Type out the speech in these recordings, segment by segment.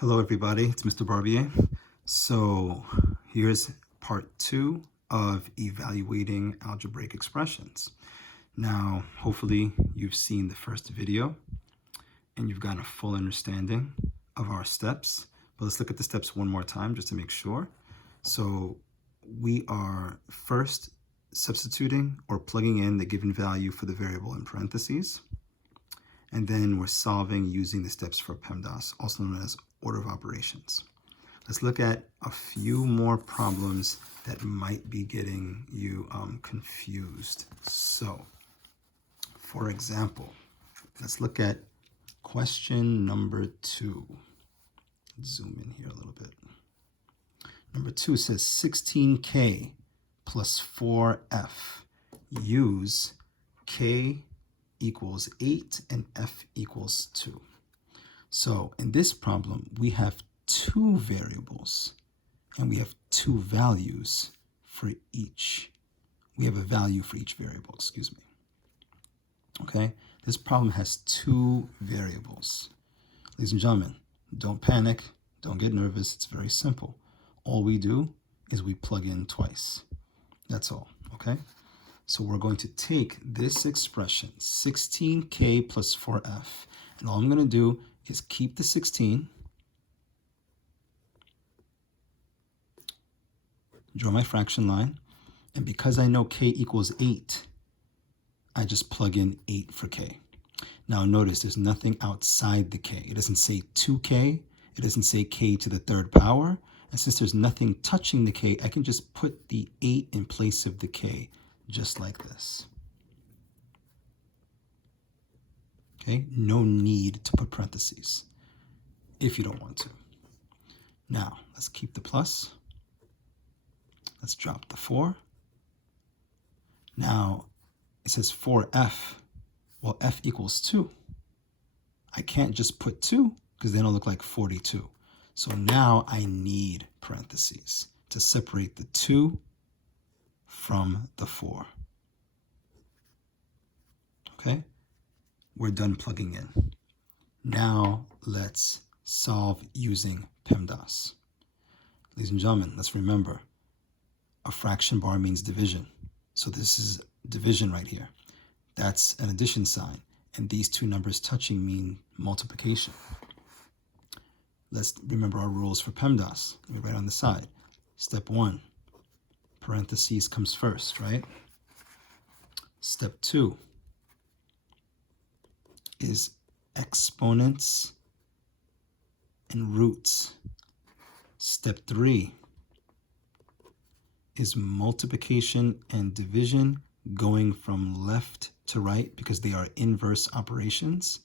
Hello everybody, it's Mr. Barbier. So here's part 2 of evaluating algebraic expressions. Now, hopefully you've seen the first video and you've gotten a full understanding of our steps. But let's look at the steps one more time just to make sure. So we are first substituting or plugging in the given value for the variable in parentheses. And then we're solving using the steps for Pemdas, also known as order of operations. Let's look at a few more problems that might be getting you confused. So, for example, let's look at question number 2. Let's zoom in here a little bit. Number 2 says 16k plus 4f. Use k equals 8 and f equals 2. So in this problem, we have two variables and we have two values for each. We have a value for each variable, excuse me. Okay, this problem has two variables. Ladies and gentlemen, don't panic, don't get nervous, it's very simple. All we do is we plug in twice. That's all, okay? So we're going to take this expression, 16k plus 4f, and all I'm going to do is keep the 16, draw my fraction line, and because I know k equals 8, I just plug in 8 for k. Now notice there's nothing outside the k. It doesn't say 2k, it doesn't say k to the third power, and since there's nothing touching the k, I can just put the 8 in place of the k, just like this. Okay, no need to put parentheses if you don't want to. Now, let's keep the plus. Let's drop the 4. Now, it says 4f. Well, f equals 2. I can't just put 2 because then it'll look like 42. So now I need parentheses to separate the 2 from the 4. Okay, we're done plugging in. Now let's solve using Pemdas. Ladies and gentlemen, let's remember, a fraction bar means division. So this is division right here. That's an addition sign. And these two numbers touching mean multiplication. Let's remember our rules for Pemdas. Let me write on the side. Step 1. Parentheses comes first, right? Step 2 is exponents and roots. Step 3 is multiplication and division going from left to right because they are inverse operations.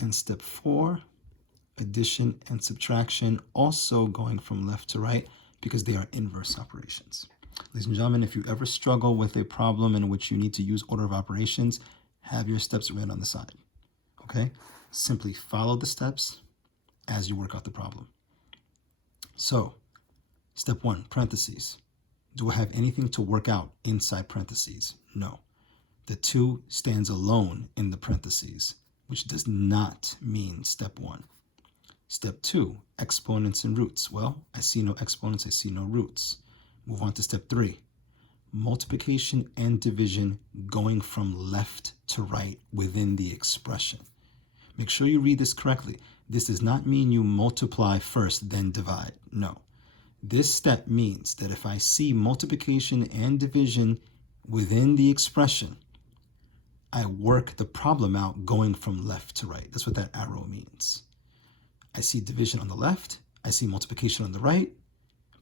And step 4, addition and subtraction also going from left to right because they are inverse operations. Ladies and gentlemen, if you ever struggle with a problem in which you need to use order of operations, have your steps written on the side, okay? Simply follow the steps as you work out the problem. So, step 1, parentheses. Do I have anything to work out inside parentheses? No. The 2 stands alone in the parentheses, which does not mean step 1. Step 2, exponents and roots. Well, I see no exponents, I see no roots. Move on to step 3, multiplication and division going from left to right within the expression. Make sure you read this correctly. This does not mean you multiply first, then divide. No. This step means that if I see multiplication and division within the expression, I work the problem out going from left to right. That's what that arrow means. I see division on the left, I see multiplication on the right.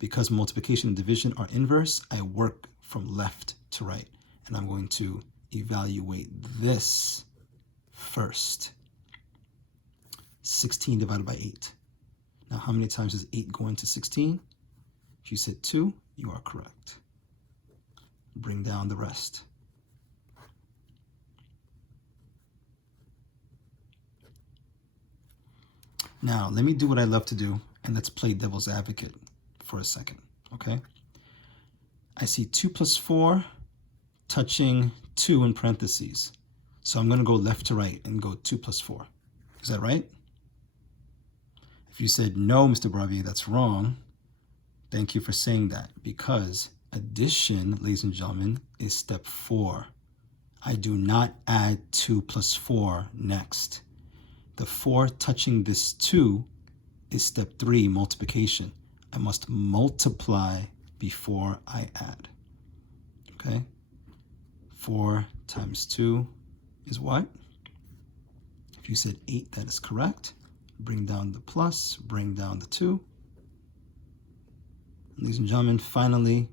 Because multiplication and division are inverse, I work from left to right. And I'm going to evaluate this first. 16 divided by 8. Now, how many times does 8 go into 16? If you said 2, you are correct. Bring down the rest. Now, let me do what I love to do, and let's play devil's advocate for a second, okay? I see 2 plus 4 touching 2 in parentheses. So I'm going to go left to right and go 2 plus 4. Is that right? If you said, no, Mr. Barbier, that's wrong, thank you for saying that, because addition, ladies and gentlemen, is step 4. I do not add 2 plus 4 next. The 4 touching this 2 is step 3, multiplication. I must multiply before I add. Okay? 4 times 2 is what? If you said 8, that is correct. Bring down the plus, bring down the 2. Ladies and gentlemen, finally,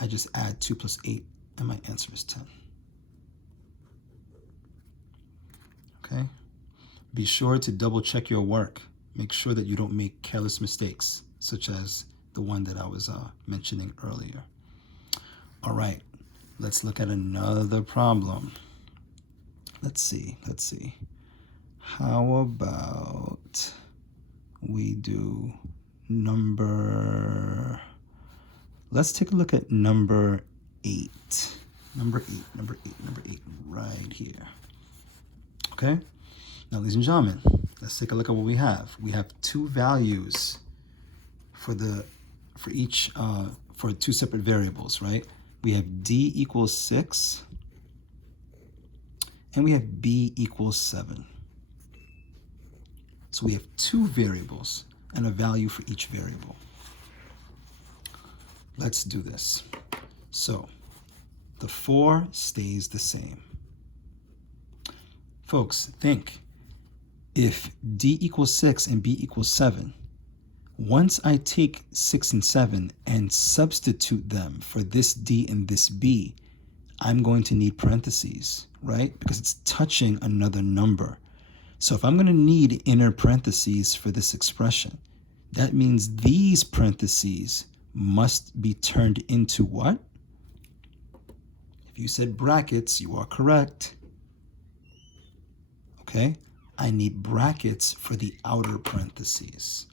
I just add 2 plus 8, and my answer is 10. Okay? Be sure to double check your work. Make sure that you don't make careless mistakes, such as the one that I was mentioning earlier. All right, let's look at another problem. Let's see. How about we do let's take a look at number 8. Number 8, right here. Okay? Now, ladies and gentlemen, let's take a look at what we have. We have 2 values for for 2 separate variables, right? We have d equals 6, and we have b equals 7. So we have 2 variables and a value for each variable. Let's do this. So the 4 stays the same. Folks, think. If d equals 6 and b equals 7, once I take 6 and 7 and substitute them for this d and this b, I'm going to need parentheses, right? Because it's touching another number. So if I'm going to need inner parentheses for this expression, that means these parentheses must be turned into what? If you said brackets, you are correct. Okay? I need brackets for the outer parentheses.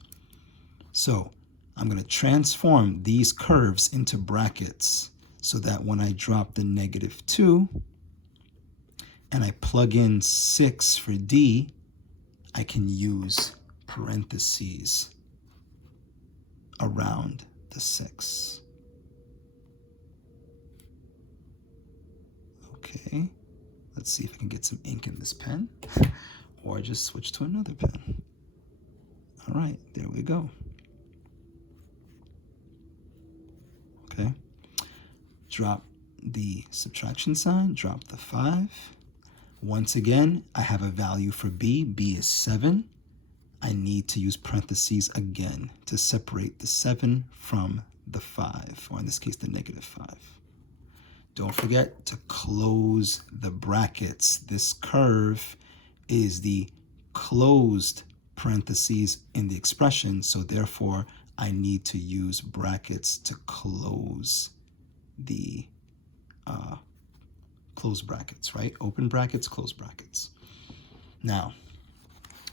So I'm going to transform these curves into brackets so that when I drop the -2 and I plug in 6 for d, I can use parentheses around the 6. Okay, let's see if I can get some ink in this pen. Or just switch to another pen. All right, there we go. Okay, drop the subtraction sign, drop the 5. Once again, I have a value for b. b is 7. I need to use parentheses again to separate the 7 from the 5, or in this case, the -5. Don't forget to close the brackets. This curve is the closed parentheses in the expression, so therefore I need to use brackets to close the close brackets, right? Open brackets, close brackets. Now,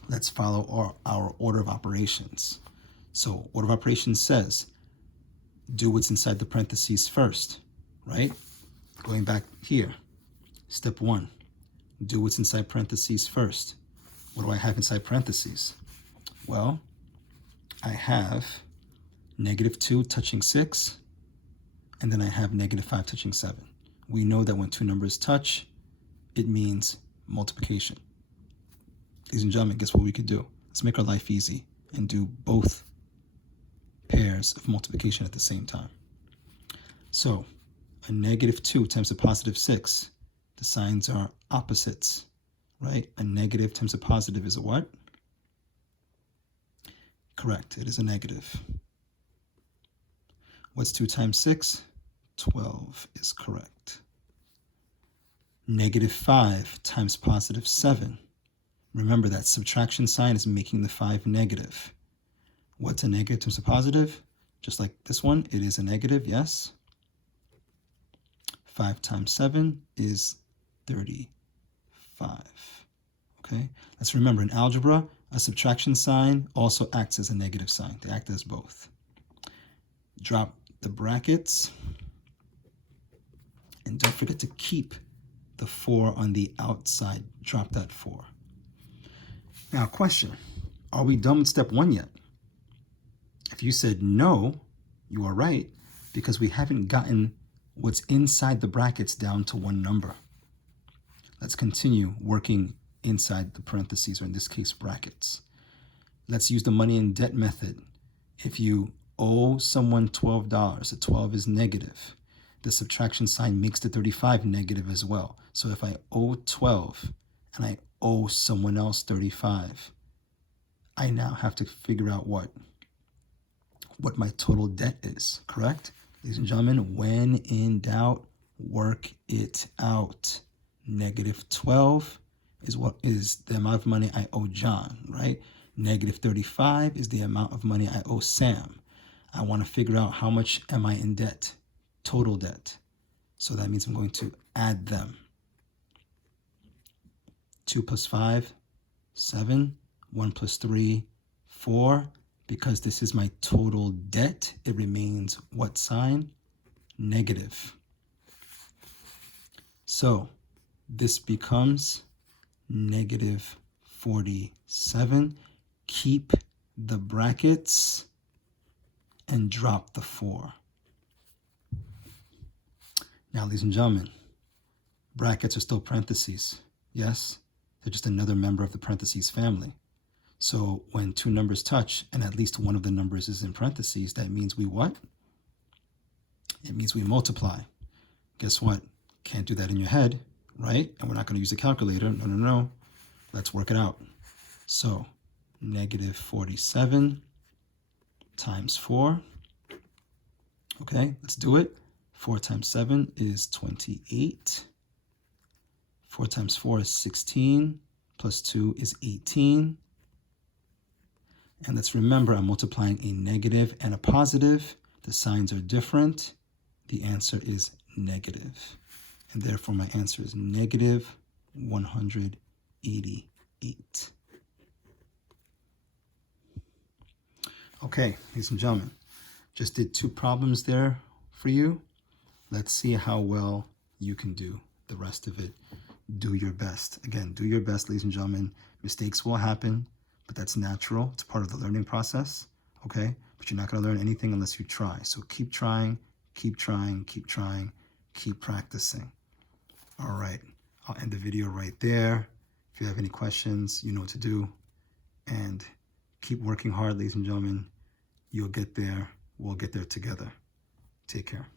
let's follow our order of operations. So order of operations says, do what's inside the parentheses first, right? Going back here, step 1. Do what's inside parentheses first. What do I have inside parentheses? Well, I have -2 touching 6, and then I have -5 touching 7. We know that when 2 numbers touch, it means multiplication. Ladies and gentlemen, guess what we could do? Let's make our life easy and do both pairs of multiplication at the same time. So, a -2 times a +6. The signs are opposites, right? A negative times a positive is a what? Correct, it is a negative. What's 2 times 6? 12 is correct. -5 times +7. Remember that subtraction sign is making the 5 negative. What's a negative times a positive? Just like this one, it is a negative, yes. 5 times 7 is 35. Okay, let's remember in algebra, a subtraction sign also acts as a negative sign. They act as both. Drop the brackets. And don't forget to keep the 4 on the outside. Drop that 4. Now, question. Are we done with step 1 yet? If you said no, you are right, because we haven't gotten what's inside the brackets down to one number. Let's continue working inside the parentheses, or in this case, brackets. Let's use the money and debt method. If you owe someone $12, the 12 is negative. The subtraction sign makes the 35 negative as well. So if I owe 12 and I owe someone else 35, I now have to figure out what my total debt is, correct? Ladies and gentlemen, when in doubt, work it out. Negative 12 is what is the amount of money I owe John, right? Negative 35 is the amount of money I owe Sam. I want to figure out how much am I in debt, total debt. So that means I'm going to add them. 2 plus 5, 7. 1 plus 3, 4. Because this is my total debt, it remains what sign? Negative. So this becomes negative 47. Keep the brackets and drop the 4. Now, ladies and gentlemen, brackets are still parentheses. Yes, they're just another member of the parentheses family. So when two numbers touch and at least one of the numbers is in parentheses, that means we what? It means we multiply. Guess what? Can't do that in your head, right? And we're not going to use a calculator. No. Let's work it out. So negative 47 times 4. Okay, let's do it. 4 times 7 is 28. 4 times 4 is 16. Plus 2 is 18. And let's remember, I'm multiplying a negative and a positive. The signs are different. The answer is negative. And therefore, my answer is negative 188. Okay, ladies and gentlemen, just did 2 problems there for you. Let's see how well you can do the rest of it. Do your best. Again, do your best, ladies and gentlemen. Mistakes will happen. But that's natural. It's part of the learning process, okay? But you're not going to learn anything unless you try. So keep trying, keep trying, keep trying, keep practicing. All right, I'll end the video right there. If you have any questions, you know what to do. And keep working hard, ladies and gentlemen. You'll get there. We'll get there together. Take care.